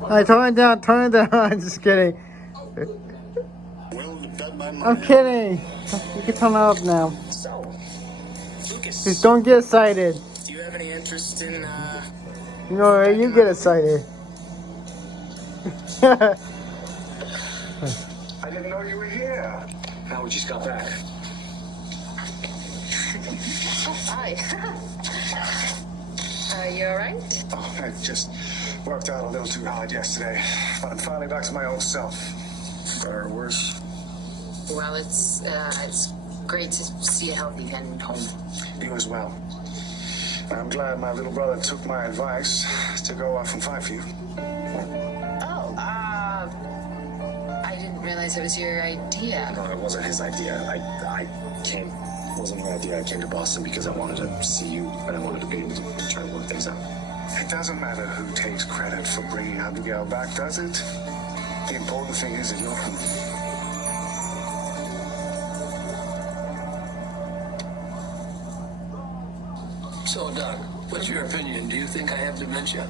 Alright, turn it down, turn it down. Just kidding. I'm kidding. You can turn it up now. So, Lucas, Just don't get excited. do you have any interest in, You know, you get excited. I didn't know you were here. Now we just got back. Oh, hi. Are you alright? Oh, I just worked out a little too hard yesterday. But I'm finally back to my old self. Better or worse? Well, it's great to see you healthy and home. You as well. I'm glad my little brother took my advice to go off and fight for you. Oh, I didn't realize it was your idea. No, it wasn't his idea. It wasn't my idea. I came to Boston because I wanted to see you and I wanted to be able to try to work things out. It doesn't matter who takes credit for bringing Abigail back, does it? The important thing is that you're home. So, Doc, what's your opinion? Do you think I have dementia?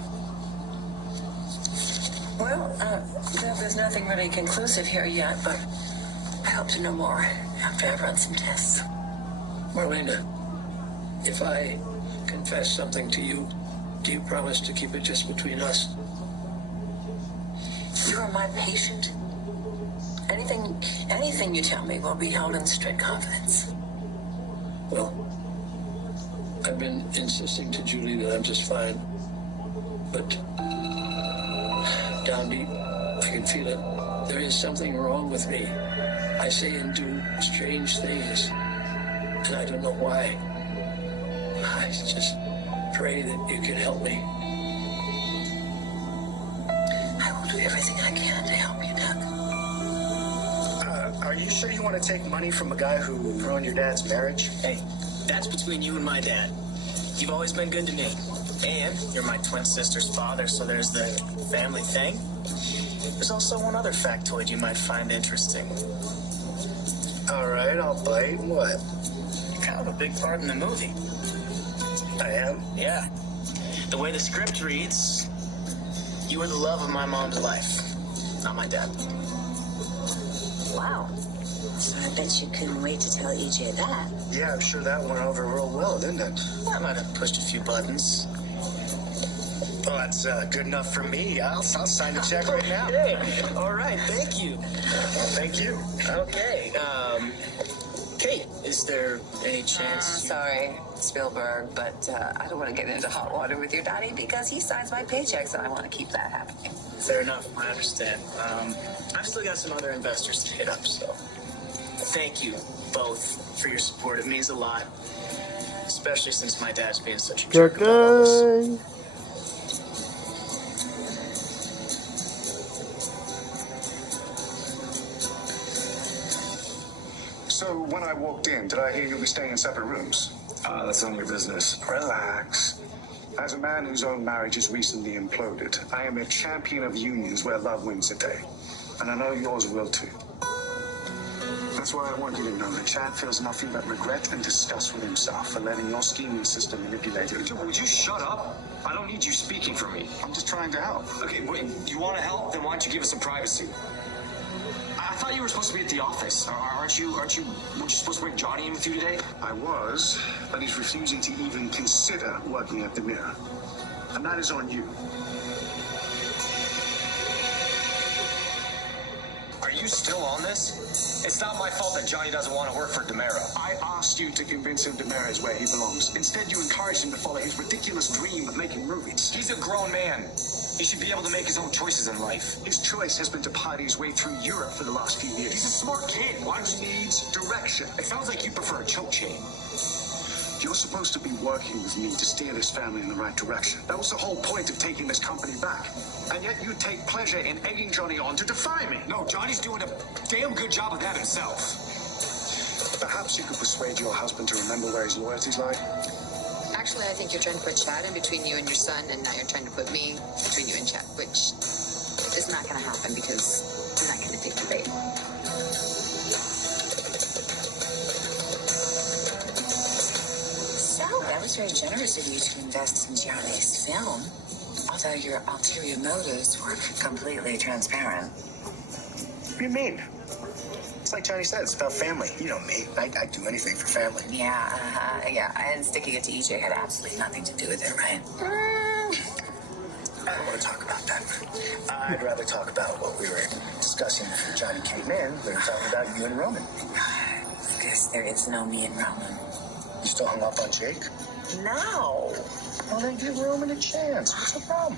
Well, there's nothing really conclusive here yet, but I hope to know more after I've run some tests. Marlena, if I confess something to you, do you promise to keep it just between us? You are my patient. Anything you tell me will be held in strict confidence. Well, I've been insisting to Julie that I'm just fine. But down deep, I can feel it. There is something wrong with me. I say and do strange things, and I don't know why. I just pray that you can help me. I will do everything I can to help you, Doc. Are you sure you want to take money from a guy who ruined your dad's marriage? Hey, that's between you and my dad. You've always been good to me. And you're my twin sister's father, so there's the family thing. There's also one other factoid you might find interesting. All right, I'll bite. What? You're kind of a big part in the movie. I am? Yeah. The way the script reads, you were the love of my mom's life, not my dad. Wow. So I bet you couldn't wait to tell EJ that. Yeah, I'm sure that went over real well, didn't it? I might have pushed a few buttons. Well, that's good enough for me. I'll sign the check right now. Hey, all right, thank you. Well, thank you. Okay, Kate, is there any chance? Sorry, Spielberg, but I don't want to get into hot water with your daddy because he signs my paychecks and I want to keep that happening. Fair enough, I understand. I've still got some other investors to hit up, so thank you both for your support. It means a lot, especially since my dad's being such a jerk about all this. Okay. So when I walked in, did I hear you'll be staying in separate rooms? That's none of your business. Relax. As a man whose own marriage has recently imploded, I am a champion of unions where love wins the day. And I know yours will too. That's why I want you to know that Chad feels nothing but regret and disgust with himself for letting your scheming system manipulate him. Would you shut up? I don't need you speaking for me. I'm just trying to help. Okay, wait, you want to help? Then why don't you give us some privacy? I thought you were supposed to be at the office. Weren't you supposed to bring Johnny in with you today? I was, but he's refusing to even consider working at the Mirror. And that is on you. Are you still on this? It's not my fault that Johnny doesn't want to work for Demera. I asked you to convince him Demera is where he belongs. Instead, you encouraged him to follow his ridiculous dream of making movies. He's a grown man. He should be able to make his own choices in life. His choice has been to party his way through Europe for the last few years. He's a smart kid. Why don't you... He needs direction. It sounds like you prefer a choke chain. You're supposed to be working with me to steer this family in the right direction. That was the whole point of taking this company back. And yet you take pleasure in egging Johnny on to defy me. No, Johnny's doing a damn good job of that himself. Perhaps you could persuade your husband to remember where his loyalties lie. Actually, I think you're trying to put Chad in between you and your son, and now you're trying to put me between you and Chad, which is not going to happen because I'm not going to take the bait. So, that was very generous of you to invest in Johnny's film. Although So your ulterior motives were completely transparent. What do you mean? It's like Johnny said, it's about family. You know me. I'd do anything for family. Yeah, and sticking it to EJ had absolutely nothing to do with it, right? I don't want to talk about that. I'd rather talk about what we were discussing before Johnny came in. We were talking about you and Roman. Because there is no me and Roman. You still hung up on Jake? No. Well, then give Roman a chance. What's the problem?